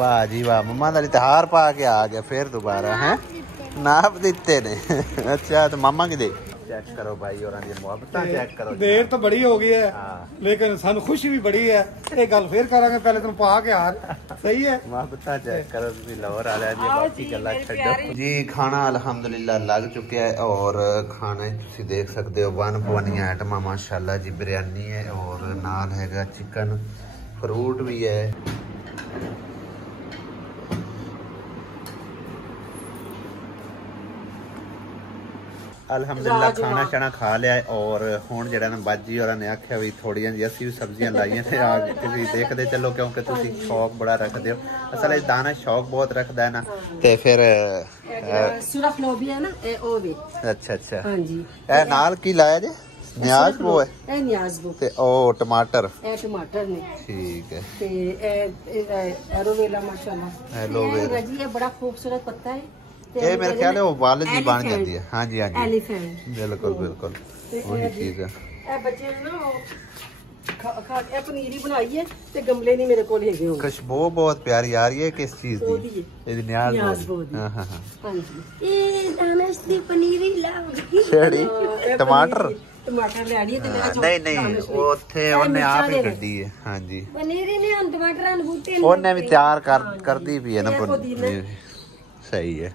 वाह जी वाह, मम्मा का इतिहार पा के आ गया फिर दोबारा है। नाप दिते ने। अच्छा तो मामा की दे चेक करो भाई और मोहब्बत चेक करो। देर तो बड़ी हो गई है लेकिन सानू खुशी भी बड़ी है। ये गल फिर करांगे, पहले तुम पा के हार सही है। मोहब्बत चेक करो लाहौर वाले जी, बाकी गल्लां छड्डो जी। खाना अल्हम्दुलिल्लाह लग चुका है और खाने तुसी देख सकते हो 1 आइटम माशाल्लाह जी। बिरयानी है और नाल हैगा चिकन, फ्रूट भी है। अल्हम्दुलिल्लाह खाना शाना खा लिया है और हुण जेड़ा ना बाजी होरां ने आख्या भी थोड़ियां जी असीं भी सब्जियां लाइयां ते आ तुसीं देखदे चलो क्योंकि तुसीं शौक बड़ा रखदे हो। असल इच दाना शौक बहुत रखदा है ना ते फिर सुरख लोबी है ना ए ओ वे। अच्छा अच्छा हां जी। ए नाल की लाया जे न्याज वो है ए न्याज वो ते ओ टमाटर ए टमाटर ने ठीक है ते ए एलोवेरा माशाल्लाह एलोवेरा जी ये बड़ा खूबसूरत पत्ता है। ये मेरे ख्याल है वो वाले जी बन जाती है। हाँ जी हाँ जी एलिफेंट बिल्कुल बिल्कुल वही चीज है। ए बच्चे ना खा ए पनीरी बनाई है ते गमले नहीं मेरे कोल हेगे हो। खुशबू बहुत प्यारी आ रही है किस चीज दी? ये न्याज बोल। हां हां हां जी ए दानश दी पनीरी लाओ छेड़ी टमाटर टमाटर ले आड़ी ते मेरा नहीं नहीं ओथे ओने आप ही कड्डी है। हां जी पनीरी ने हम टमाटरां दे बूटे ओने भी तैयार कर दी भी है ना पनीर। सही है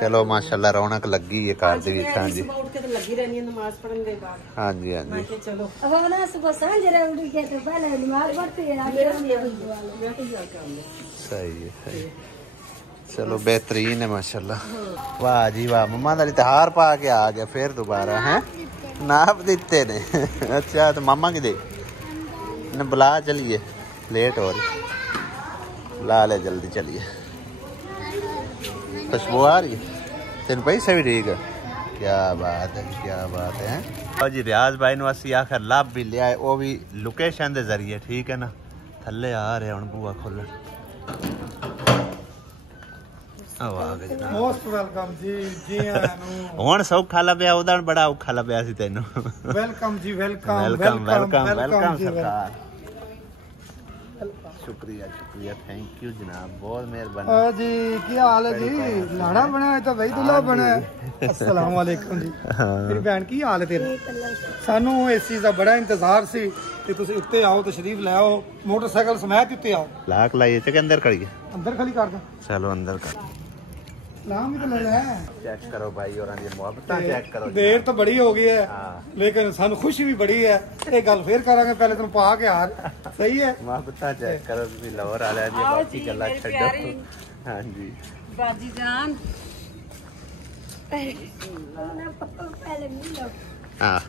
चलो माशाल्लाह रौनक लगी है कार दे विच। हां जी उठ के तो लगी रहनी है नमाज पढ़न दे बाद। हां जी हां जी मैं चलो अब ना सुबह सांझ रे उठ के तो पहले नमाज पढ़ते हैं मेरा सही है सही। चलो बेहतरीन है माशाल्लाह। वाह जी वाह, मम्मा का इतिहार पा के आ गया फिर दोबारा है। नाप दिते ने। अच्छा तो मामा की दे ने बुला चलिए लेट हो रही, बुला ले जल्दी चलिए। खुशबू आ रही है तेन पैसे भी ठीक है। क्या बात है क्या बात है। और जी रियाज भाई ने असी आखिर लाभ भी लिया है, वो भी लोकेशन के जरिए ठीक है ना। थले आ रहे हुण बुआ खोलन। मोस्ट वेलकम जी जी हुण सौखा लभ्या उदण बड़ा औखा लभ्या सी तैनू। वेलकम जी वेलकम वेलकम वेलकम वेलकम सरकार। शुक्रिया शुक्रिया थैंक यू जनाब बहुत मेहरबानी जी। क्या हाल है जी? लाड़ा बना है तो भाई दूल्हा बना है। अस्सलाम वालेकुम जी। मेरी भैन की हाल है तेरा? सानू इस चीज का बड़ा इंतजार सी कि तुसी उत्ते आओ तशरीफ ले आओ मोटरसाइकिल समेत उत्ते आओ। लाख लाइए के अंदर करिए अंदर खाली कर दो। चलो अंदर कर नाम भी तो ले ले चेक करो भाई और मोहब्बत चेक करो। देर तो बड़ी हो गई है लेकिन सानू खुशी भी बड़ी है। ये गल फिर करांगे, पहले तुम पा के हार सही है। मोहब्बत चेक करो तुसी लाहौर वाले जी, बाकी गल्लां छड्डो। हां जी बाजी जान पहले मिलो। हां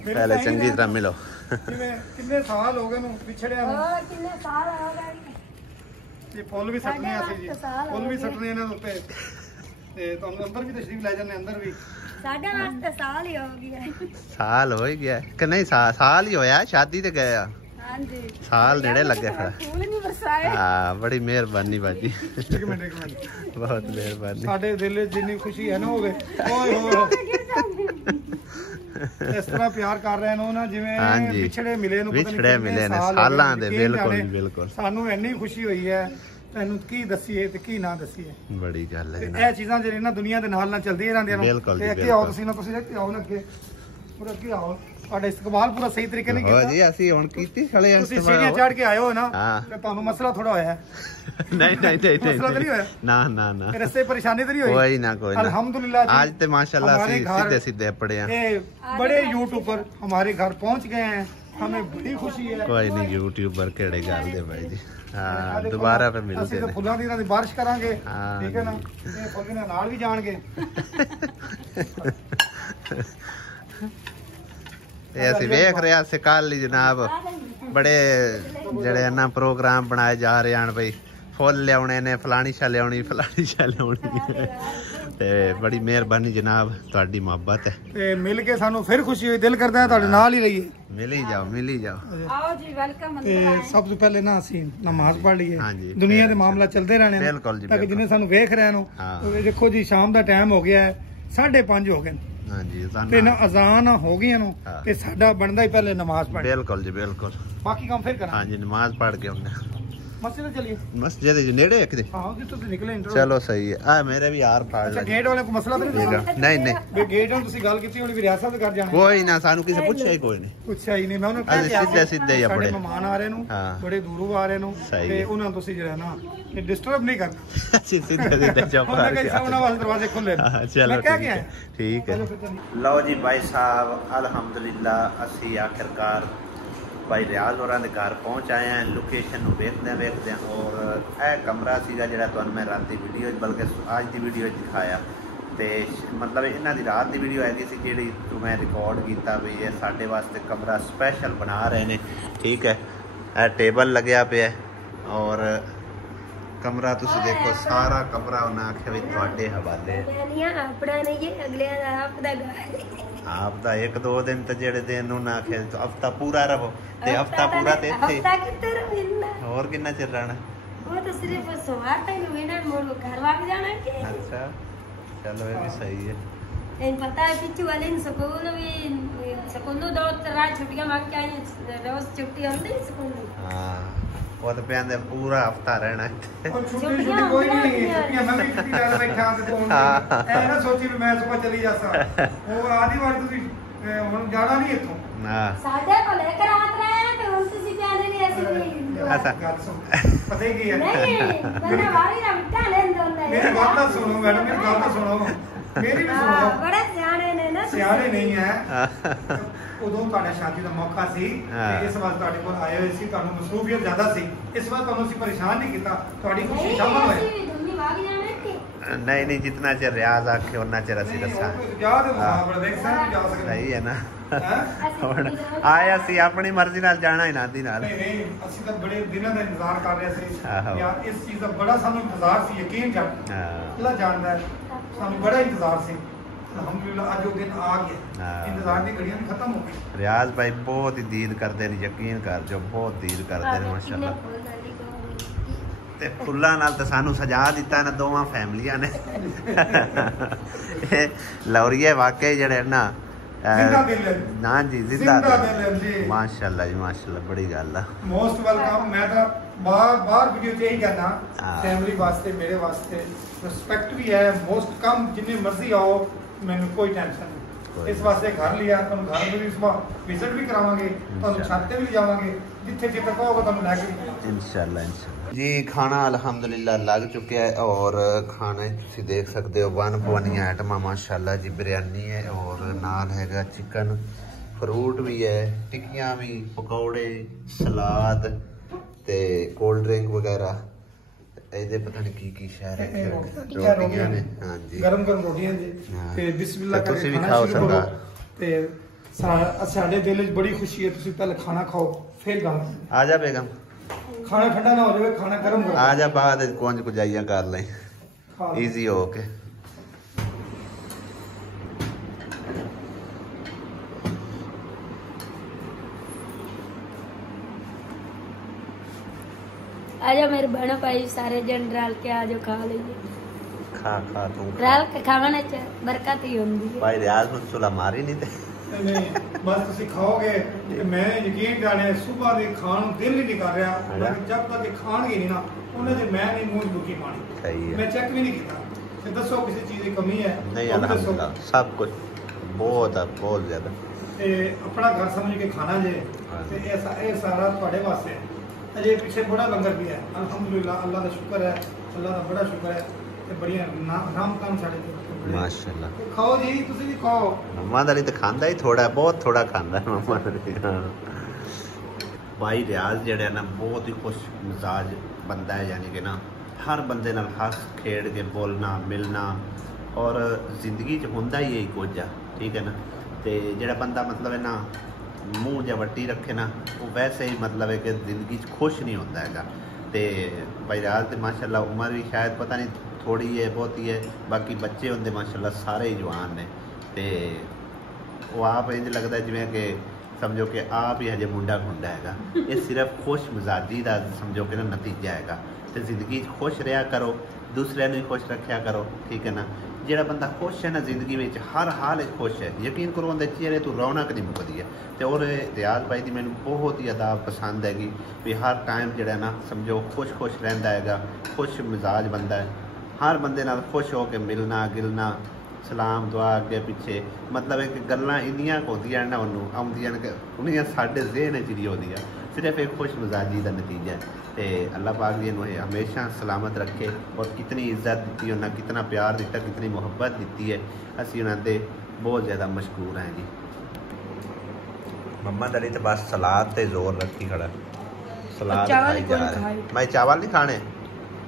पहले चंगी तरह मिलो। कितने साल हो गए पिछड़े कितने साल हो गए। ये फुल भी सटने आसी जी, फुल भी सटने इन्हां दे उत्ते ते तुहानू अंदर भी तशरीफ ले जाने। अंदर भी साडा वास्ते साल ही हो गया। साल हो ही गया कि नहीं? साल ही होया शादी ते गया। हां जी साल नेड़े लगे खड़ा। फूल नहीं बरसाए। हां बड़ी मेहरबानी बाजी। एक मिनट बहुत मेहरबानी। साडे दिल विच जिन्नी खुशी है ना होवे ओए होए इस तरह प्यार कर रहे हैं ना जिवें पिछड़े मिले ने सालां दे। बिल्कुल बिल्कुल सानू इन्नी खुशी हुई है तैनू की दसीए ते की ना दसीए। बड़ी गल है ये चीज़ां जेहड़ी ना दुनिया दे नाल चलदी रहंदियां ने। बिल्कुल ते अगे आओ तुसीं ना तुसीं आओ ना अगे पूरा अगे आओ। ਤੁਹਾਡਾ ਇਸਤਕਬਾਲ ਪੂਰਾ ਸਹੀ ਤਰੀਕੇ ਨਾਲ ਕੀਤਾ। ਹੋ ਜੀ ਅਸੀਂ ਹੁਣ ਕੀਤੀ ਖਲੇ ਤੁਸੀਂ ਸੀੜੀਆਂ ਚੜ੍ਹ ਕੇ ਆਏ ਹੋ ਨਾ ਤੇ ਤੁਹਾਨੂੰ ਮਸਲਾ ਥੋੜਾ ਹੋਇਆ। ਨਹੀਂ ਨਹੀਂ ਨਹੀਂ ਮਸਲਾ ਤਾਂ ਨਹੀਂ ਹੋਇਆ ਨਾ ਨਾ ਨਾ ਰਸਤੇ ਪਰੇਸ਼ਾਨੀ ਤਾਂ ਨਹੀਂ ਹੋਈ? ਕੋਈ ਨਾ ਕੋਈ ਨਾ अल्हम्दुलिल्लाह आज तो माशाल्लाह सीधे सीधे पड़े हैं। बड़े यूट्यूबर हमारे घर पहुंच गए हैं, हमें बड़ी खुशी है। कोई नहीं यूट्यूबर केड़े गल दे भाई जी। हाँ दोबारा पे मिलते हैं। फुल्लां दी इन्हां दी बारिश करांगे ठीक है ना। ये फुल इन्हां नाल भी जाणगे। ਅਸੀਂ ਵੇਖ ਰਿਹਾ ਸੀ ਕੱਲ ਜਨਾਬ ਬੜੇ ਜਿਹੜੇ ਨਾ ਪ੍ਰੋਗਰਾਮ ਬਣਾਏ ਜਾ ਰਹੇ ਹਨ ਬਈ ਫੁੱਲ ਲਿਆਉਣੇ ਨੇ ਫਲਾਣੀ ਸ਼ਾ ਲਿਆਉਣੀ ਤੇ ਬੜੀ ਮਿਹਰਬਾਨੀ ਜਨਾਬ ਤੁਹਾਡੀ ਮੁਹੱਬਤ ਹੈ ਤੇ ਮਿਲ ਕੇ ਸਾਨੂੰ ਫਿਰ ਖੁਸ਼ੀ ਹੋਈ ਦਿਲ ਕਰਦਾ ਤੁਹਾਡੇ ਨਾਲ ਹੀ ਰਹੀਏ। ਮਿਲ ਹੀ ਜਾਓ ਆਓ ਜੀ ਵੈਲਕਮ। ਤੇ ਸਭ ਤੋਂ ਪਹਿਲੇ ਨਾ ਅਸੀਂ ਨਮਾਜ਼ ਪੜ੍ਹ ਲਈਏ। ਦੁਨੀਆ ਦੇ ਮਾਮਲਾ ਚੱਲਦੇ ਰਹਿਣੇ ਨੇ ਤਾਂ ਕਿ ਜਿੰਨੇ ਸਾਨੂੰ ਵੇਖ ਰਹੇ ਨੂੰ ਦੇਖੋ ਜੀ ਸ਼ਾਮ ਦਾ ਟਾਈਮ ਹੋ ਗਿਆ ਹੈ 5:30 ਹੋ ਗਏ ਤੇ ਨਾ ਅਜ਼ਾਨ ਹੋ ਗਈਆਂ ਨੂੰ ਤੇ ਸਾਡਾ ਬਣਦਾ ਹੀ ਪਹਿਲੇ ਨਮਾਜ਼ ਪੜ੍ਹ। ਬਿਲਕੁਲ ਜੀ ਬਿਲਕੁਲ ਬਾਕੀ ਕੰਮ ਫਿਰ ਕਰਾਂਗੇ। ਹਾਂਜੀ ਨਮਾਜ਼ ਪੜ੍ਹ ਕੇ ਆਉਂਦੇ मस्जिद चलिए मस्जिद जे नेड़े है किते हां जिस ਤੁਸੀਂ ਨਿਕਲੇ ਇੰਟਰੋ चलो सही है आ मेरे भी यार फाड़ ਅੱਛਾ लगे ਗੇਟ ਵਾਲੇ ਕੋ ਮਸਲਾ ਤਾਂ ਨਹੀਂ नहीं नहीं ਵੀ ਗੇਟ ਨੂੰ ਤੁਸੀਂ ਗੱਲ ਕੀਤੀ ਹੋਣੀ ਵੀ ਰਿਆਸਤ ਦੇ ਕਰ ਜਾਣਾ कोई ना सानू किसे पूछा ही कोई नहीं ਪੁੱਛਿਆ ਹੀ ਨਹੀਂ ਮੈਂ ਉਹਨੂੰ ਅਸੀਂ ਸਿੱਧੇ ਸਿੱਧੇ ਹੀ ਸਾਡੇ ਆਪਣੇ ਮਹਿਮਾਨ ਆ ਰਹੇ ਨੂੰ ਹਾਂ। ਬੜੇ ਦੂਰੋਂ ਆ ਰਹੇ ਨੂੰ ਸਹੀ ਤੇ ਹੈ। ਉਹਨਾਂ ਨੂੰ ਤੁਸੀਂ ਜਿਹੜਾ ਨਾ ਇਹ ਡਿਸਟਰਬ ਨਹੀਂ ਕਰਨਾ सीधे सीधे चुप ਉਹਨਾਂ ਦੇ ਸਾਹਮਣੇ ਵਾਸਤੇ ਦਰਵਾਜ਼ੇ ਖੁੱਲੇ ਨੇ चलो ਮੈਂ ਕਹਿ ठीक ਕੇ है ਆਇਆ ठीक है ਚਲੋ ਫਿਰ ਚੱਲੀਏ। ਲਓ ਜੀ ਭਾਈ ਸਾਹਿਬ ਅਲਹਮਦੁਲਿਲਾ ਅਸੀਂ ਆਖਿਰਕਾਰ ਭਾਈ ਰਿਆਜ਼ ਹੋਰਾਂ ਦੇ ਘਰ ਪਹੁੰਚ ਆਏ ਹਾਂ ਲੋਕੇਸ਼ਨ ਨੂੰ ਵੇਖਦੇ ਹਾਂ ਔਰ ਇਹ ਕਮਰਾ ਸੀਗਾ ਜਿਹੜਾ ਤੁਹਾਨੂੰ ਮੈਂ ਰਾਤ ਦੀ ਵੀਡੀਓ ਬਲਕਿ ਅੱਜ ਦੀ ਵੀਡੀਓ 'ਚ ਦਿਖਾਇਆ ਤੇ ਮਤਲਬ ਇਹਨਾਂ ਦੀ ਰਾਤ ਦੀ ਵੀਡੀਓ ਹੈਗੀ ਸੀ ਜਿਹੜੀ ਮੈਂ ਰਿਕਾਰਡ ਕੀਤਾ ਵੀ ਇਹ ਸਾਡੇ ਵਾਸਤੇ ਕਮਰਾ ਸਪੈਸ਼ਲ ਬਣਾ ਰਹੇ ਨੇ ਠੀਕ ਹੈ ਇਹ ਟੇਬਲ ਲੱਗਿਆ ਪਿਆ ਔਰ ਕਮਰਾ ਤੁਸੀਂ ਦੇਖੋ ਸਾਰਾ ਕਮਰਾ ਉਹਨਾਂ ਆਖਿਆ ਵੀ ਤੁਹਾਡੇ ਹਵਾਲੇ ਆਪਣਾ ਨਹੀਂ ਅਗਲੇ ਆਪ ਦਾ ਘਰ ਆਪ ਦਾ 1-2 ਦਿਨ ਤੇ ਜਿਹੜੇ ਦਿਨ ਉਹਨਾਂ ਆਖਿਆ ਹਫਤਾ ਪੂਰਾ ਰਹੋ ਤੇ ਹਫਤਾ ਪੂਰਾ ਤੇ ਇੱਥੇ ਹਫਤਾ ਕਿੱਥੇ ਰਹਿਣਾ ਹੋਰ ਕਿੰਨਾ ਚਿਰ ਰਹਿਣਾ ਉਹ ਤਾਂ ਸਿਰਫ ਸਵਾਰ ਤੱਕ ਵੇਣਾ ਮੋੜ ਘਰ ਵਾਪਸ ਜਾਣਾ ਕਿ ਅੱਛਾ ਚਲੋ ਇਹ ਵੀ ਸਹੀ ਹੈ ਇਹ ਪਤਾ ਹੈ ਪਿੱਛੇ ਵਾਲੇ ਨੂੰ ਸਕੂਲ ਨੂੰ 2-3 ਛੁੱਟੀਆਂ ਮੰਗ ਕੇ ਆਈ ਰੋਜ਼ ਛੁੱਟੀ ਹੁੰਦੀ ਸਕੂਲ ਨੂੰ ਹਾਂ ਉਹ ਤਾਂ ਕਹਿੰਦੇ ਪੂਰਾ ਹਫਤਾ ਰਹਿਣਾ ਇੱਥੇ ਉਹ ਛੁੱਟੀ ਕੋਈ ਨਹੀਂ ਛੁੱਟੀਆਂ ਮੈਂ ਵੀ ਛੁੱਟੀ ਲੈ ਬੈਠਾ ਤੇ ਤੂੰ ਐ ਨਾ ਸੋਚੀ ਵੀ ਮੈਂ ਸੁਬਾ ਚਲੀ ਜਾਸਾਂ ਉਹ ਆਦੀ ਵਾਰ ਤੁਸੀਂ ਹੁਣ ਜਾਣਾ ਨਹੀਂ ਇੱਥੋਂ ਹਾਂ ਸਾਡੇ ਕੋਲ ਇੱਕ ਰਾਤ ਰਹੇ ਤੇ ਹੁਣ ਤੁਸੀਂ ਕਹਿੰਦੇ ਨਹੀਂ ਅਸੀਂ ਅੱਛਾ। ਗੱਲ ਸੁਣ ਪਤਾ ਹੀ ਕੀ ਹੈ ਨਹੀਂ ਬੰਦਾ ਵਾਰੀ ਨਾ ਮਿੱਟਾ ਲੈਂਦਾ ਹੁੰਦਾ ਮੇਰੀ ਗੱਲ ਤਾਂ ਸੁਣੋ ਮੈਡਮ ਮੇਰੀ ਗੱਲ ਤਾਂ ਸੁਣੋ ਮੇਰੀ ਵੀ ਸੁਣੋ ਬੜੇ ਸਿਆਣੇ ਨੇ ਨਾ ਸਿਆਣੇ ਨਹੀਂ ਹੈ ਉਦੋਂ ਤੁਹਾਡਾ ਸ਼ਾਦੀ ਦਾ ਮੌਕਾ ਸੀ ਹਾਂ। ਤੇ ਇਸ ਵਾਰ ਤੁਹਾਡੇ ਕੋਲ ਆਏ ਹੋਏ ਸੀ ਤੁਹਾਨੂੰ ਮਸਰੂਫੀਅਤ ਜ਼ਿਆਦਾ ਸੀ ਇਸ ਵਾਰ ਤੁਹਾਨੂੰ ਅਸੀਂ ਪਰੇਸ਼ਾਨ ਨਹੀਂ ਕੀਤਾ ਤੁਹਾਡੀ ਖੁਸ਼ੀ ਸ਼ਾਮਲ ਹੋਏ ਅਸੀਂ ਦੁਨੀ ਵਾਗ ਜਾਣਾ ਕਿ ਨਹੀਂ ਨਹੀਂ ਜਿੰਨਾ ਚਿਰ ਰਿਆਜ਼ ਆਖੇ ਉਹਨਾਂ ਚਿਰ ਅਸੀਂ ਦੱਸਾਂ ਜਾ ਦੇ ਮੁਹਾਵਰ ਦੇਖ ਸਕਦੇ ਜਾ ਸਕਦੇ ਸਹੀ ਹੈ ਨਾ ਹੈਂ? ਹੁਣ ਆਇਆ ਸੀ ਆਪਣੀ ਮਰਜ਼ੀ ਨਾਲ ਜਾਣਾ ਇਹਨਾਂ ਦੀ ਨਾਲ ਨਹੀਂ ਨਹੀਂ ਅਸੀਂ ਤਾਂ ਬੜੇ ਦਿਨਾਂ ਦਾ ਇੰਤਜ਼ਾਰ ਕਰ ਰਹੇ ਸੀ ਆਹੋ। ਯਾਰ ਇਸ ਚੀਜ਼ ਦਾ ਬੜਾ ਸਾਨੂੰ ਇੰਤਜ਼ਾਰ ਸੀ ਯਕੀਨ ਕਰ ਹਾਂ ਅੱਲਾ ਜਾਣਦਾ ਹੈ ਸਾਨੂੰ ਬੜਾ ਇੰਤਜ਼ਾਰ ਸੀ ਅਲਹਮਦੁਲਿਲਾ ਅੱਜ ਉਹ ਦਿਨ ਆ ਗਿਆ ਹਾਂ। ਇੰਤਜ਼ਾਰ ਦੀ ਘੜੀਆਂ ਵੀ ਖਤਮ ਹੋ ਗਈ ਰਿਆਜ਼ ਭਾਈ ਬਹੁਤ ਹੀ ਦੀਦ ਕਰਦੇ ਨੇ ਯਕੀਨ ਕਰ ਜੋ ਬਹੁਤ ਦੀਦ ਕਰਦੇ ਨੇ ਮਾਸ਼ਾਅੱਲਾ ਤੇ ਫੁੱਲਾਂ ਨਾਲ ਤਾਂ ਸਾਨੂੰ ਸਜਾ ਦਿੱਤਾ ਨਾ ਦੋਵਾਂ ਫੈਮਲੀਆਂ ਨੇ ਲੌਰੀਏ ਵਾਕਈ ਜਿਹੜੇ ਨਾ ਜ਼ਿੰਦਾ ਦਿਲ ਹੈ ਨਾ ਜੀ ਜ਼ਿੰਦਾ ਜ਼ਿੰਦਾ ਦਿਲ ਹੈ ਜੀ ਮਾਸ਼ਾਅੱਲਾ ਜੀ ਮਾਸ਼ਾਅੱਲਾ ਬੜੀ ਗੱਲ ਆ ਮੋਸਟ ਵੈਲਕਮ ਮੈਂ ਤਾਂ ਬਾਹਰ ਵੀਡੀਓ 'ਚ ਇਹੀ ਕਹਿਣਾ ਹਾਂ। ਫੈਮਿਲੀ ਵਾਸਤੇ ਮੇਰੇ ਵਾਸਤੇ ਰਿਸਪੈਕਟ ਵੀ ਹੈ ਮੋਸਟ ਕਮ ਜਿੰਨੇ ਮਰਜ਼ੀ ਆਓ ਮੈਨੂੰ ਕੋਈ ਟੈਨਸ਼ਨ ਨਹੀਂ ਇਸ ਵਾਸਤੇ ਘਰ ਲਿਆ ਤੁਹਾਨੂੰ ਘਰ ਨੂੰ ਵੀ ਵਿਜ਼ਿਟ ਵੀ ਕਰਾਵਾਂਗੇ ਤੁਹਾਨੂੰ ਛੱਤ ਤੇ ਵੀ ਜਾਵਾਂਗੇ ਜਿੱਥੇ ਜਿੱਥੇ ਕਹੋਗੇ ਤੁਹਾਨੂੰ ਲੈ ਕੇ ਵੀ ਜਾਵਾਂਗੇ इंशाल्लाह इंशाल्लाह जी खाना अल्हम्दुलिल्लाह लग चुका है और खाने तुसी देख सकते हो वन पवनी आइटम माशाल्लाह जी बिरयानी है और नाल हैगा चिकन फ्रूट भी है टिक्कियां भी पकौड़े सलाद ते कोल्ड ड्रिंक वगैरह ਇਹਦੇ ਪਤਾ ਨਹੀਂ ਕੀ ਸ਼ਹਿਰ ਹੈ ਰੋਟੀਆਂ ਨੇ ਹਾਂਜੀ ਗਰਮ ਰੋਟੀਆਂ ਜੀ ਹਾਂ। ਤੇ ਬਿਸਮਿਲ੍ਲਾ ਤੇ ਤੁਸੀਂ ਕਰਕੇ ਵੀ ਖਾਣਾ ਖਾਓ ਸ਼ੁਰੂ ਕਰੋ ਸਰਦਾਰ। ਤੇ ਸਾਡੇ ਦਿਲ ਵਿੱਚ ਬੜੀ ਖੁਸ਼ੀ ਹੈ ਤੁਸੀਂ ਪਹਿਲੇ ਖਾਣਾ ਖਾਓ ਫਿਰ ਗੱਲ ਆ ਜਾ ਬੇਗਮ ਖਾਣਾ ਠੰਡਾ ਨਾ ਹੋ ਜਾਵੇ ਖਾਣਾ ਗਰਮ ਕਰੋ ਆ ਜਾ ਬਾਅਦ ਕੁੰਜ ਕੁਜਾਈਆਂ ਕਰ ਲੈ ਖਾ ਲਓ। ਈਜ਼ੀ ਹੋ ਕੇ आजा मेरे बहनों भाई सारे जन रल के आजो खा लीजिए खा खा तू रल के खाने च बरकत ही होंदी है भाई रियाज ਨੂੰ ਸੁਲਾ ਮਾਰੀ ਨਹੀਂ ਤੇ ਨਹੀਂ ਬਸ ਤੁਸੀਂ ਖਾਓਗੇ ਤੇ ਮੈਂ ਯਕੀਨ ਜਾਣੇ ਸਵੇਰ ਦੇ ਖਾਣ ਨੂੰ ਦਿਲ ਹੀ ਨਹੀਂ ਕਰ ਰਿਹਾ ਲੇਕਿਨ ਜਦ ਤੱਕ ਇਹ ਖਾਣਗੇ ਨਹੀਂ ਨਾ ਉਹਨਾਂ ਦੇ ਮੈਂ ਨਹੀਂ ਮੂੰਹ ਮੁੱਕੀ ਪਾਣੀ ਸਹੀ ਹੈ ਮੈਂ ਚੈੱਕ ਵੀ ਨਹੀਂ ਕੀਤਾ ਤੇ ਦੱਸੋ ਕਿਸੇ ਚੀਜ਼ ਦੀ ਕਮੀ ਹੈ ਨਹੀਂ ਉਹ ਵੀ ਦੱਸੋ। ਅਲਹਮਦੁਲਿਲਾ ਸਭ ਕੁਝ ਬਹੁਤ ਆ ਬਹੁਤ ਜ਼ਿਆਦਾ ਤੇ ਆਪਣਾ ਘਰ ਸਮਝ ਕੇ ਖਾਣਾ ਜੇ ਤੇ ਇਹ ਸਾਰਾ ਤੁਹਾਡੇ ਵਾਸਤੇ ਹੈ ਅਜੇ ਪਿੱਛੇ ਬੜਾ ਲੰਗਰ ਵੀ ਹੈ ਅਲਹਮਦੁਲਿਲਾ ਅੱਲਾ ਦਾ ਸ਼ੁਕਰ ਹੈ ਅੱਲਾ ਦਾ ਬੜਾ ਸ਼ੁਕਰ ਹੈ ਤੇ ਬੜੀਆਂ ਨਾਮ ਕੰਮ ਸਾਡੇ ਤੇ ਮਾਸ਼ਾਅੱਲਾ ਤੇ ਖਾਓ ਜੀ ਤੁਸੀਂ ਵੀ ਖਾਓ ਮੰਮਾ ਦਾ ਤਾਂ ਖਾਂਦਾ ਹੀ ਥੋੜਾ ਬਹੁਤ ਥੋੜਾ ਖਾਂਦਾ ਮੰਮਾ ਦਾ ਭਾਈ ਰਿਆਜ਼ ਜਿਹੜਾ ਨਾ ਬਹੁਤ ਹੀ ਖੁਸ਼ ਮਿਜ਼ਾਜ ਬੰਦਾ ਹੈ ਯਾਨੀ ਕਿ ਨਾ ਹਰ ਬੰਦੇ ਨਾਲ ਹੱਸ ਖੇਡ ਕੇ ਬੋਲਣਾ ਮਿਲਣਾ ਔਰ ਜ਼ਿੰਦਗੀ 'ਚ ਹੁੰਦਾ ਹੀ ਇਹੀ ਕੁਝ ਆ ਠੀਕ ਹੈ ਨਾ ਤੇ ਜਿਹੜਾ ਬੰਦਾ ਮਤਲਬ ਹੈ ਨਾ ਮੂੰਹ ਜਾਂ ਵੱਟੀ ਰੱਖੇ ਨਾ ਉਹ ਵੈਸੇ ਹੀ ਮਤਲਬ ਹੈ ਕਿ ਜ਼ਿੰਦਗੀ 'ਚ ਖੁਸ਼ ਨਹੀਂ ਹੁੰਦਾ ਹੈਗਾ ਤੇ ਭਾਈ ਰਿਆਜ਼ ਤੇ ਮਾਸ਼ਾਅੱਲਾ ਉਮਰ ਵੀ ਸ਼ਾਇਦ ਪਤਾ ਨਹੀਂ ਥੋੜੀ ਹੈ ਬਹੁਤੀ ਹੈ ਬਾਕੀ ਬੱਚੇ ਹੁੰਦੇ ਮਾਸ਼ਾਅੱਲਾ ਸਾਰੇ ਹੀ ਜਵਾਨ ਨੇ ਤੇ ਉਹ ਆਪ ਇੰਝ ਲੱਗਦਾ ਜਿਵੇਂ ਕਿ ਸਮਝੋ ਕਿ ਆਪ ਹੀ ਹਜੇ ਮੁੰਡਾ ਖੁੰਡਾ ਹੈਗਾ ਇਹ ਸਿਰਫ ਖੁਸ਼ ਮਿਜ਼ਾਜੀ ਦਾ ਸਮਝੋ ਕਿ ਨਾ ਨਤੀਜਾ ਹੈਗਾ ਤੇ ਜ਼ਿੰਦਗੀ 'ਚ ਖੁਸ਼ ਰਿਹਾ ਕਰੋ ਦੂਸਰਿਆਂ ਨੂੰ ਵੀ ਖੁਸ਼ ਰੱਖਿਆ ਕਰੋ ਠੀਕ ਹੈ ਨਾ ਜਿਹੜਾ ਬੰਦਾ ਖੁਸ਼ ਹੈ ਨਾ ਜ਼ਿੰਦਗੀ ਵਿੱਚ ਹਰ ਹਾਲ ਵਿੱਚ ਖੁਸ਼ ਹੈ, ਯਕੀਨ ਕਰੋ ਉਹਦੇ ਚਿਹਰੇ ਤੋਂ ਰੌਣਕ ਨਹੀਂ ਮੁੱਕਦੀ ਹੈ। ਤੇ ਔਰ ਰਿਆਜ਼ ਭਾਈ ਦੀ ਮੈਨੂੰ ਬਹੁਤ ਹੀ ਅਦਾ ਪਸੰਦ ਹੈਗੀ ਵੀ ਹਰ ਟਾਈਮ ਜਿਹੜਾ ਨਾ ਸਮਝੋ ਖੁਸ਼ ਰਹਿੰਦਾ ਹੈਗਾ, ਖੁਸ਼ ਮਿਜ਼ਾਜ ਬੰਦਾ ਹੈ, ਹਰ ਬੰਦੇ ਨਾਲ ਖੁਸ਼ ਹੋ ਕੇ ਮਿਲਣਾ ਗਿਲਣਾ, ਸਲਾਮ ਦੁਆ ਅੱਗੇ ਪਿੱਛੇ, ਮਤਲਬ ਇੱਕ ਗੱਲਾਂ ਇੰਨੀਆਂ ਹੁੰਦੀਆਂ ਨਾ ਉਹਨੂੰ ਆਉਂਦੀਆਂ ਨੇ ਕਿ ਉਹਨੀਆਂ ਸਾਡੇ ਜ਼ਿਹਨ 'ਚ ਨਹੀਂ ਆਉਂਦੀਆਂ, ਸਿਰਫ ਇੱਕ ਖੁਸ਼ ਮਿਜ਼ਾਜੀ ਦਾ ਨਤੀਜਾ ਹੈ। ਤੇ ਅੱਲਾਹ ਪਾਕ ਜੀ ਨੂੰ ਹਮੇਸ਼ਾ ਸਲਾਮਤ ਰੱਖੇ। ਔਰ ਕਿਤਨੀ ਇੱਜ਼ਤ ਦਿੱਤੀ ਉਹਨਾਂ, ਕਿਤਨਾ ਪਿਆਰ ਦਿੱਤਾ, ਕਿਤਨੀ ਮੁਹੱਬਤ ਦਿੱਤੀ ਹੈ, ਅਸੀਂ ਉਹਨਾਂ ਦੇ ਬਹੁਤ ਜ਼ਿਆਦਾ ਮਸ਼ਕੂਰ ਹਾਂ ਜੀ। ਮੰਮਾ ਦਲੀ ਤੇ ਬਸ ਸਲਾਦ ਤੇ ਜ਼ੋਰ ਰੱਖੀ ਖੜਾ, सलाद खाई जा रहा है। मैं चावल नहीं खाने,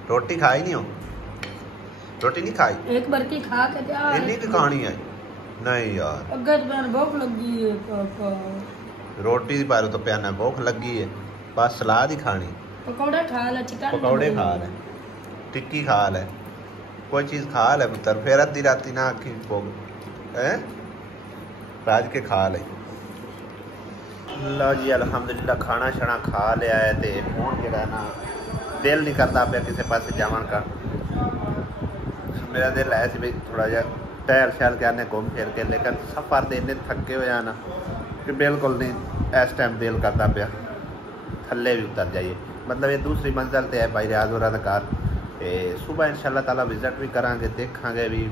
रोटी खाई नहीं हो, रोटी नहीं खाई, एक बार की खा के जा, इन्नी की खानी है नहीं यार, अगर मैंने भूख लगी है पापा, रोटी पर तो प्याना भूख लगी है, बस सलाद ही खानी, पकौड़े खा ले, चिकन पकौड़े खा ले, टिक्की खा ले, कोई चीज़ खा ले पुत्र, फिर अद्धी राती ना आखी भूख है राज के खा ले। लो जी अल्हम्दुलिल्लाह खाना शाना खा लिया है तो हुण जिहड़ा ना दिल नहीं करता पे किसी पास जावन का, मेरा दिल है भी थोड़ा जिहा टहल शहल के आने घूम फिर के, लेकिन सफ़र दे इन्ने थके हुए हैं ना कि बिल्कुल नहीं इस टाइम दिल करता पिया थल्ले भी उतर जाइए। मतलब ये दूसरी मंजिल ते है भाई रियाज होरां दा घर, ते सुबह इंशाअल्लाह ताला विजिट भी करांगे, देखांगे भी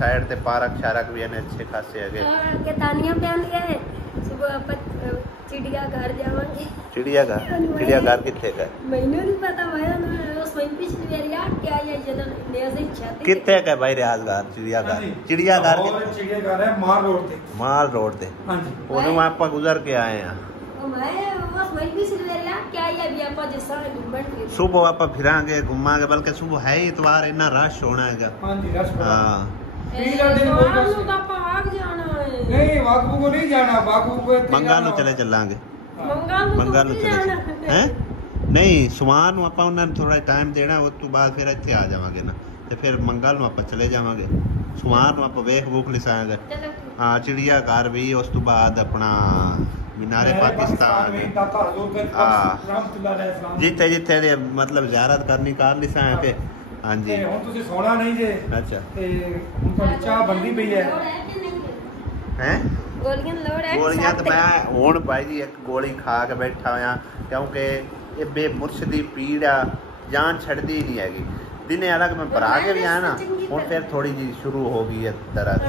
साइड ते पार्क शारक भी हैं अच्छे खासे है के तानियां प्यान है। सुबह अपन चिड़ियाघर जावांगे, चिड़ियाघर किथे का मैनू नहीं पता भाई, उस वहीं पिछली बार याद क्या है जदों नज़दीक छाती किथे का भाई रियाजघर चिड़ियाघर, चिड़ियाघर है माल रोड पे, माल रोड पे, हां जी ओनू आप गुजर के आए हैं। सुबह आप फिरांगे घूमांगे, बल्कि सुबह है इतवार इतना रश होना है। हां जी रश हां नहीं बागू को नहीं जाना, बागू को मंगालू चले चलांगे, मंगालू चले हैं नहीं सुमान ਨੂੰ ਆਪਾਂ ਉਹਨਾਂ ਨੂੰ ਥੋੜਾ ਟਾਈਮ ਦੇਣਾ, ਉਸ ਤੋਂ ਬਾਅਦ ਫਿਰ ਇੱਥੇ ਆ ਜਾਵਾਂਗੇ ਨਾ, ਤੇ ਫਿਰ ਮੰਗਲ ਨੂੰ ਆਪਾਂ ਚਲੇ ਜਾਵਾਂਗੇ, ਸੁਮਾਨ ਨੂੰ ਆਪਾਂ ਵੇਖ ਵੂਖ ਲਿਸਾਂਗੇ। ਹਾਂ ਚਿੜੀਆ ਘਰ ਵੀ, ਉਸ ਤੋਂ ਬਾਅਦ ਆਪਣਾ मीनारे पाकिस्तान, जिथे जिथे दे मतलब ज़ियारत करनी कर ली सा के। हाँ जी हुण तुसीं सोना नहीं जे, अच्छा ते हुण तुहाडी चाह बनदी पई है हैं गोलियां लोड़ है, गोलियां तो मैं हुण भाई जी एक गोली खा के बैठा होया, क्योंकि ये बेमुर्शदी पीड़ आ जान छड़दी नहीं हैगी। दिने अलग मैं भरा के भी आया ना, हुण फिर थोड़ी जी शुरू हो गई है दर्द।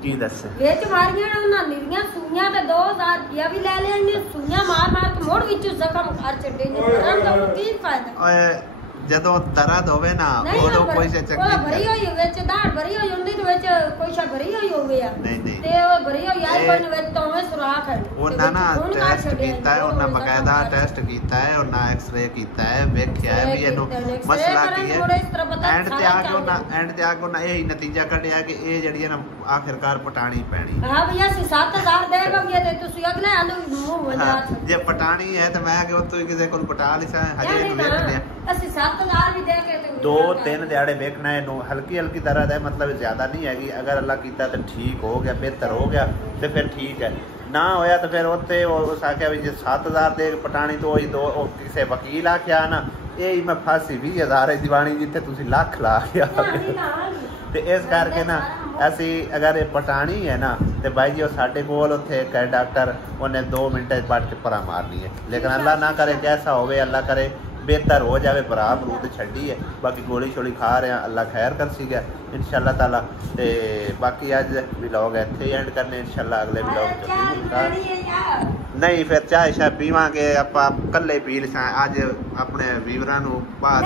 की दस ਵਿੱਚ ਮਾਰੀਆਂ ਨਾ ਉਹਨਾਂ ਨੀਰੀਆਂ ਸੂਈਆਂ ਤੇ 2000 ਰੁਪਇਆ ਵੀ ਲੈ ਲਿਆ ਨੇ, ਸੂਈਆਂ ਮਾਰ ਮਾਰ ਕੇ ਮੋੜ ਵਿੱਚ ਜ਼ਖਮ ਕਰ ਛੱਡੇ ਨੇ, ਉਹਨਾਂ ਦਾ ਕੀ ਫਾਇਦਾ। ਓਏ ਜਦੋਂ ਦਰਦ ਹੋਵੇ ਨਾ ਉਦੋਂ ਕੋਈ ਸੇ ਚੰਗੀ ਭਰੀ ਹੋਈ ਵਿੱਚ ਦਾੜ ਭਰੀ ਹੋਈ ਹੁੰਦੀ ਤੇ ਵਿੱਚ ਕੋਈ ਸ਼ਾ ਭਰੀ ਹੋਈ ਹੋਵੇ ਆ, ਨਹੀਂ ਤੇ ਉਹ ਭਰੀ ਹੋਈ ਆਈ ਬਣ ਵਿੱਚ ਤਾਂ ਉਹ ਸੁਰਾਖ ਹੈ। ਉਹਨਾਂ ਨਾ ਟੈਸਟ ਕੀਤਾ ਹੈ, ਉਹਨਾਂ ਬਕਾਇਦਾ ਟੈਸਟ ਕੀਤਾ ਹੈ, ਉਹਨਾਂ ਐਕਸ-ਰੇ ਕੀਤਾ ਹੈ, ਵੇਖਿਆ ਹੈ ਵੀ ਇਹਨੂੰ ਮਸਲਾ ਕੀ ਹੈ। ਐਂਡ ਤੇ ਆ ਕੇ ਉਹਨਾਂ ਇਹ ਨਤੀਜਾ ਕੱਢਿਆ ਕਿ ਇਹ ਜਿਹੜੀ ਹੈ ਨਾ ਆਖਿਰਕਾਰ ਪਟਾਣੀ ਪੈਣੀ। ਹਾਂ ਭਈਆ ਅਸੀਂ 7000 ਦੇਵਾਂਗੇ ਤੇ ਤੁਸੀਂ ਅਗਲੇ ਆਲੂ ਮੂੰਹ ਵਜਾ, ਜੇ ਪਟਾਣੀ ਹੈ ਤੇ ਮੈਂ ਕਿ ਉਹ ਤੋਂ ਕਿਸੇ ਕੋਲ ਪਟਾ ਲਿਸਾ, ਹਜੇ ਇਹਨੂੰ ਵੇਖਦੇ ਆ ਅਸੀਂ 7000 ਵੀ ਦੇ ਕੇ 2-3 ਦਿਹਾੜੇ ਵੇਖਣਾ ਇਹਨੂੰ, ਹਲਕੀ ਹਲਕੀ ਦਰਦ ਹੈ, मतलब ज़्यादा नहीं हैगी। अगर अल्लाह कीता तो ठीक हो गया, बेहतर हो गया तो फिर ठीक है, ना होया तो फिर उत्थे उस आख्या भी जे 7000 दे पटानी तो ही दो किसी वकील आख्या ना यही मैं फांसी 20,000 दीवानी जिथे तुसी लाख ला गया। तो इस करके ना असी अगर ये पटानी है ना तो भाई जी साढ़े कोल उत्थे एक डॉक्टर उन्हें 2 मिनट पट के परा मारनी है, लेकिन अल्लाह ना करे कैसा होवे, अल्लाह करे बेहतर हो जाए, भरा बरूद छड़ी है, बाकी गोली छोली खा रहे हैं, अल्लाह खैर कर सी गया इंशाअल्लाह ताला। ते बाकी अज व्लॉग इत्थे एंड करने, इंशाअल्लाह अगले व्लॉग नहीं फिर चाय शाय पीवांगे, आपां कल्ले पी लसां अज अपने वीवरां नूं बाद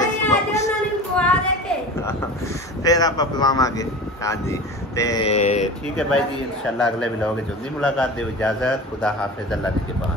फिर आप पिवावांगे। हाँ जी ते ठीक है भाई जी, इंशाअल्लाह अगले व्लॉग च होंदी मुलाकात, दे इजाजत, खुदा हाफिज़, अल्लाह के पास।